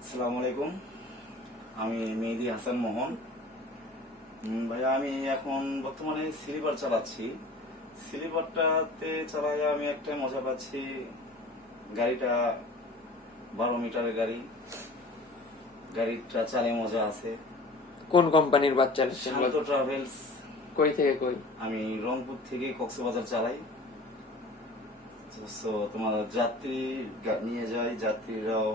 আসসালামু আলাইকুম। আমি মেহেদি হাসান মোহন। ভাইয়া, আমি এখন বর্তমানে স্লিপার চালাচ্ছি। স্লিপারটাতে চালাই আমি একটা মজা পাচ্ছি। গাড়িটা 12 মিটারের গাড়ি। গাড়িটা চালিয়ে মজা আছে। কোন কোম্পানির বাস চালাচ্ছেন শান্ত ট্রাভেলস। কই থেকে কই? আমি রংপুর থেকে কক্সবাজার চালাই। তো তোমার যাত্রী নিয়ে যাই, যাত্রীরাও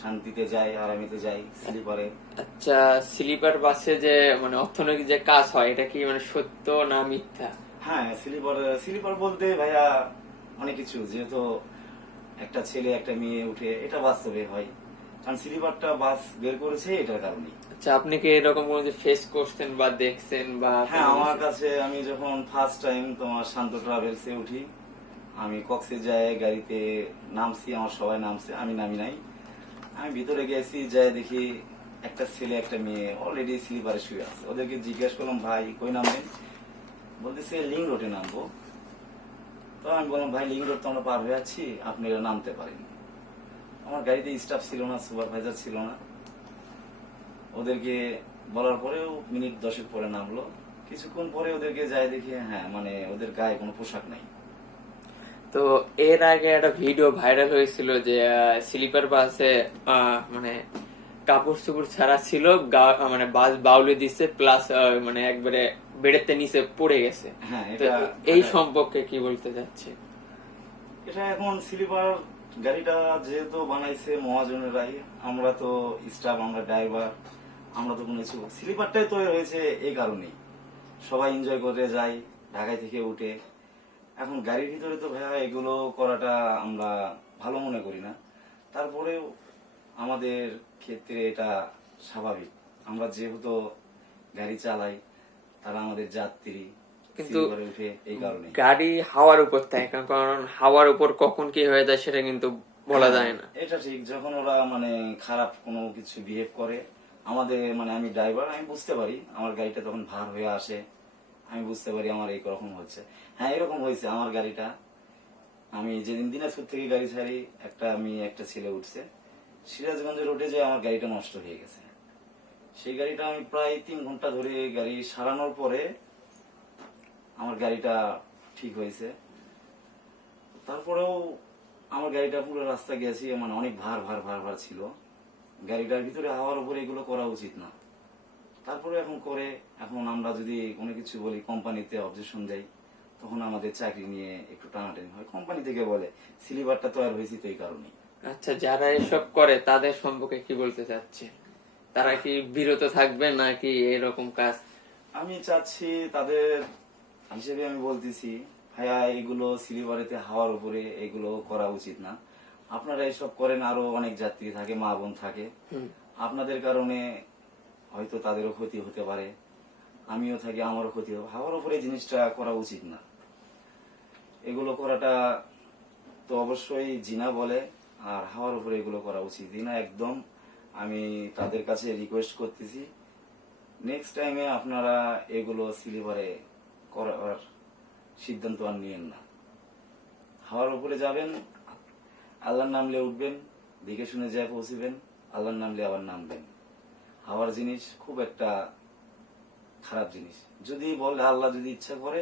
শান্তিতে যায়, আরামিতে যায় স্লিপারে। আচ্ছা, স্লিপার বাসে যে অর্থনৈতিক যে কাজ হয়, এটা কি সত্য না মিথ্যা? হ্যাঁ, স্লিপার স্লিপার বলতে ভাইয়া অনেক কিছু, যেহেতু একটা ছেলে একটা মেয়ে উঠে, এটা বাস্তবে হয়। কারণ স্লিপারটা বাস বের করেছে এটার কারণে। আচ্ছা, আপনি কি এরকম কোনো যে ফেস করছেন বা দেখছেন বা হ্যাঁ, আমার কাছে আমি যখন ফার্স্ট টাইম তোমার শান্ত ট্রাভেলসে উঠি, আমি কক্সে যাই, গাড়িতে নামছি, আমার সবাই নামছে, আমি নামি নাই। আমি ভিতরে গেছি, যাই দেখি একটা ছেলে একটা মেয়ে অলরেডি স্লিপারে শুয়ে আছে। ওদেরকে জিজ্ঞেস করলাম, ভাই কই নামবেন? বলতেছে লিং রোডে নামবো। তো আমি বললাম, ভাই লিং রোড তো আমরা পার হয়ে যাচ্ছি, আপনারা নামতে পারেন। আমার গাড়িতে স্টাফ ছিল না, সুপারভাইজার ছিল না। ওদেরকে বলার পরেও মিনিট 10 পরে নামলো। কিছুক্ষণ পরে ওদেরকে যাই দেখি, হ্যাঁ ওদের গায়ে কোনো পোশাক নাই। তো এর আগে একটা ভিডিও ভাইরাল হয়েছিল যে স্লিপার বাসে কাপড় চোপড় ছাড়া ছিল, বাস বাউলে দিছে, প্লাস একবারে বেডেতে নিচে পড়ে গেছে। হ্যাঁ, তো এটা এই সম্পর্কে কি বলতে চাচ্ছে? এটা এখন স্লিপার গাড়িটা যেহেতু বানাইছে মহাজনেরাই, আমরা তো স্টাফ, আমরা ড্রাইভার, আমরা তো কোনো কিছু, স্লিপারটাই তৈরি হয়েছে এই কারণেই। সবাই এনজয় করে যায় ঢাকায় থেকে উঠে। এখন গাড়ির ভিতরে তো ভাইয়া এগুলো করাটা আমরা ভালো মনে করি না। তারপরেও আমাদের ক্ষেত্রে এটা স্বাভাবিক। আমরা যেহেতু গাড়ি চালাই, তারা আমাদের যাত্রী, কিন্তু স্লিপারে উঠে এই কারণে। গাড়ি হাওয়ার উপর থাকে, কারণ হাওয়ার উপর কখন কি হয়ে যায় সেটা কিন্তু বলা হ্যাঁ, যায় না। এটা ঠিক। যখন ওরা খারাপ কোনো কিছু বিহেভ করে, আমাদের আমি ড্রাইভার, আমি বুঝতে পারি আমার গাড়িটা তখন ভার হয়ে আসে। আমি বুঝতে পারি আমার এই রকম হচ্ছে। হ্যাঁ, এরকম হয়েছে আমার গাড়িটা। আমি যেদিন দিনাজপুর থেকে গাড়ি ছাড়ি, একটা ছেলে উঠছে, সিরাজগঞ্জ রোডে যে আমার গাড়িটা নষ্ট হয়ে গেছে। সেই গাড়িটা আমি প্রায় 3 ঘন্টা ধরে গাড়ি সারানোর পরে আমার গাড়িটা ঠিক হয়েছে। তারপরেও আমার গাড়িটা পুরো রাস্তা গেছি, অনেক ভার ভার ভার ভার ছিল। গাড়িটার ভিতরে হাওয়ার উপরে এগুলো করা উচিত না। তারপরে এখন আমরা যদি কোনো কিছু বলি, কোম্পানিতে অবজেকশন দেয়, তখন আমাদের চাকরি নিয়ে একটু টানাটানি হয়। কোম্পানি থেকে বলে সিলিভারটা তৈরি হয়েছে তো এই কারণেই। আচ্ছা, যারা এসব করে তাদের সম্পর্কে কি বলতে চাচ্ছে? তারা কি বিরত থাকবে নাকি এরকম কাজ? আমি চাচ্ছি তাদের হিসেবে আমি বলতেছি, ভাইয়া এগুলো সিলিভারেতে হাওয়ার উপরে এগুলো করা উচিত না। আপনারা এসব করেন, আরো অনেক যাত্রী থাকে, মা বোন থাকে, আপনাদের কারণে হয়তো তাদেরও ক্ষতি হতে পারে। আমিও থাকি, আমারও ক্ষতি হবে। হাওয়ার উপরে এই জিনিসটা করা উচিত না। এগুলো করাটা তো অবশ্যই জিনা বলে, আর হাওয়ার উপরে এগুলো করা উচিত না একদম। আমি তাদের কাছে রিকোয়েস্ট করতেছি, নেক্সট টাইমে আপনারা এগুলো সিলিভারে করার সিদ্ধান্ত আর নিয়েন না। হাওয়ার উপরে যাবেন, আল্লাহর নামলে উঠবেন, দেখে শুনে যায় পৌঁছবেন, আল্লাহর নামলে আবার নামবেন। হাওয়ার জিনিস খুব একটা খারাপ জিনিস। যদি বলে আল্লাহ যদি ইচ্ছা করে,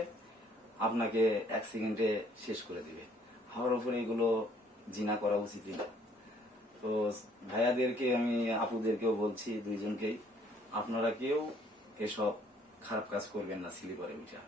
আপনাকে 1 সেকেন্ডে শেষ করে দিবে। হাওয়ার উপরে এগুলো জিনা করা উচিত না। তো ভাইয়াদেরকে আমি, আপুদেরকেও বলছি, দুইজনকেই, আপনারা কেউ এসব খারাপ কাজ করবেন না স্লিপারে উঠা।